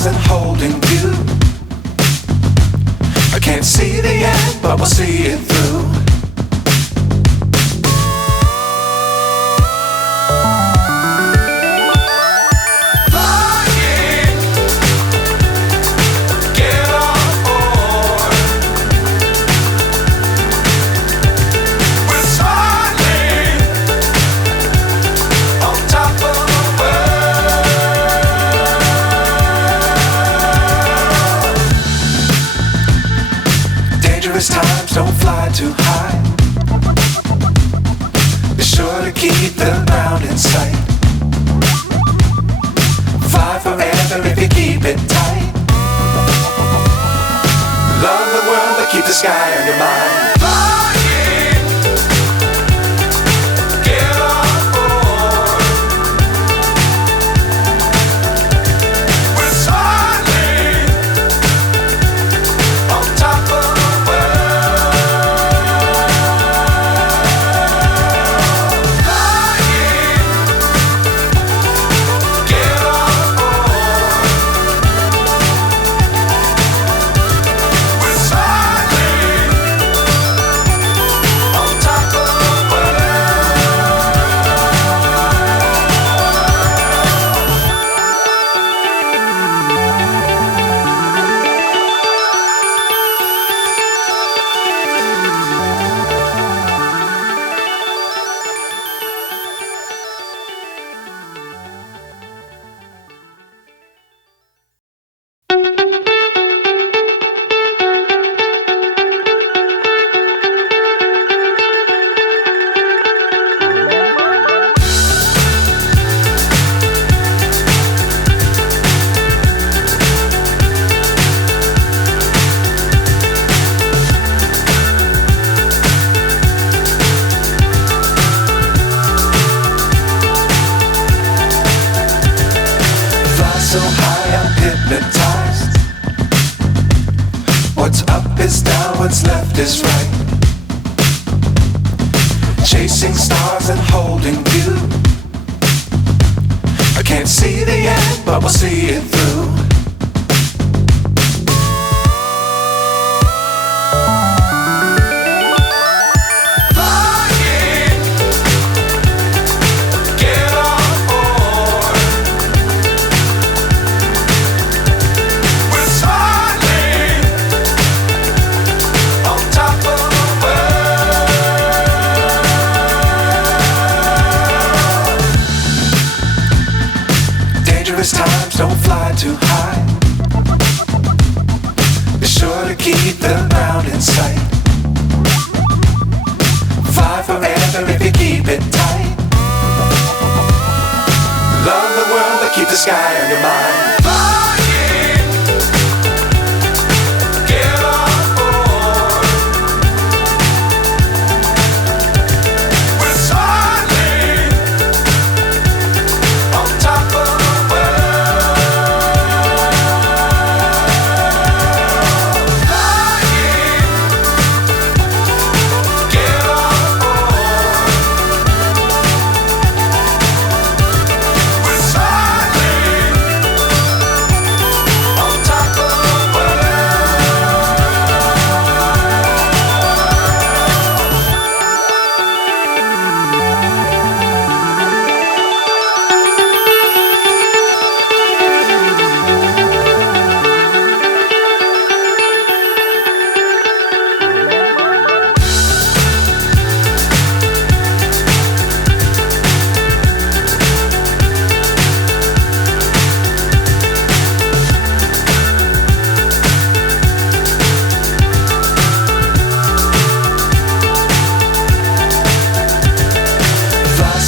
stars and holding you. I can't see the end, but we'll see it through. Times don't fly too high. Be sure to keep the ground in sight. Fly forever if you keep it tight. Love the world but keep the sky on your mind. So high I'm hypnotized. What's up is down, what's left is right. Chasing stars and holding you. I can't see the end, but we'll see it through. Times don't fly too high. Be sure to keep the ground in sight. Fly forever if you keep it tight. Love the world but keep the sky on your mind.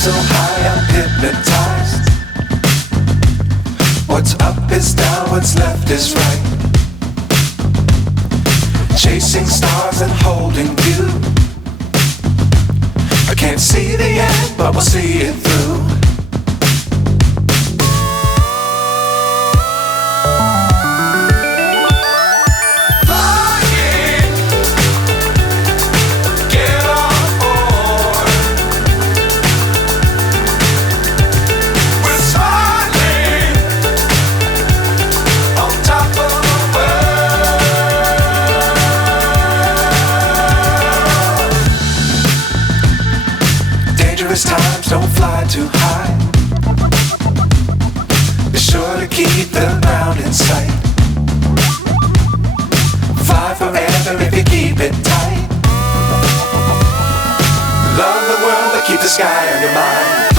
So high I'm hypnotized. What's up is down, what's left is right. Chasing stars and holding you. I can't see the end, but we'll see it through. On perilous times, don't fly too high. Be sure to keep the ground in sight. Fly forever if you keep it tight. Love the world, but keep the sky on your mind.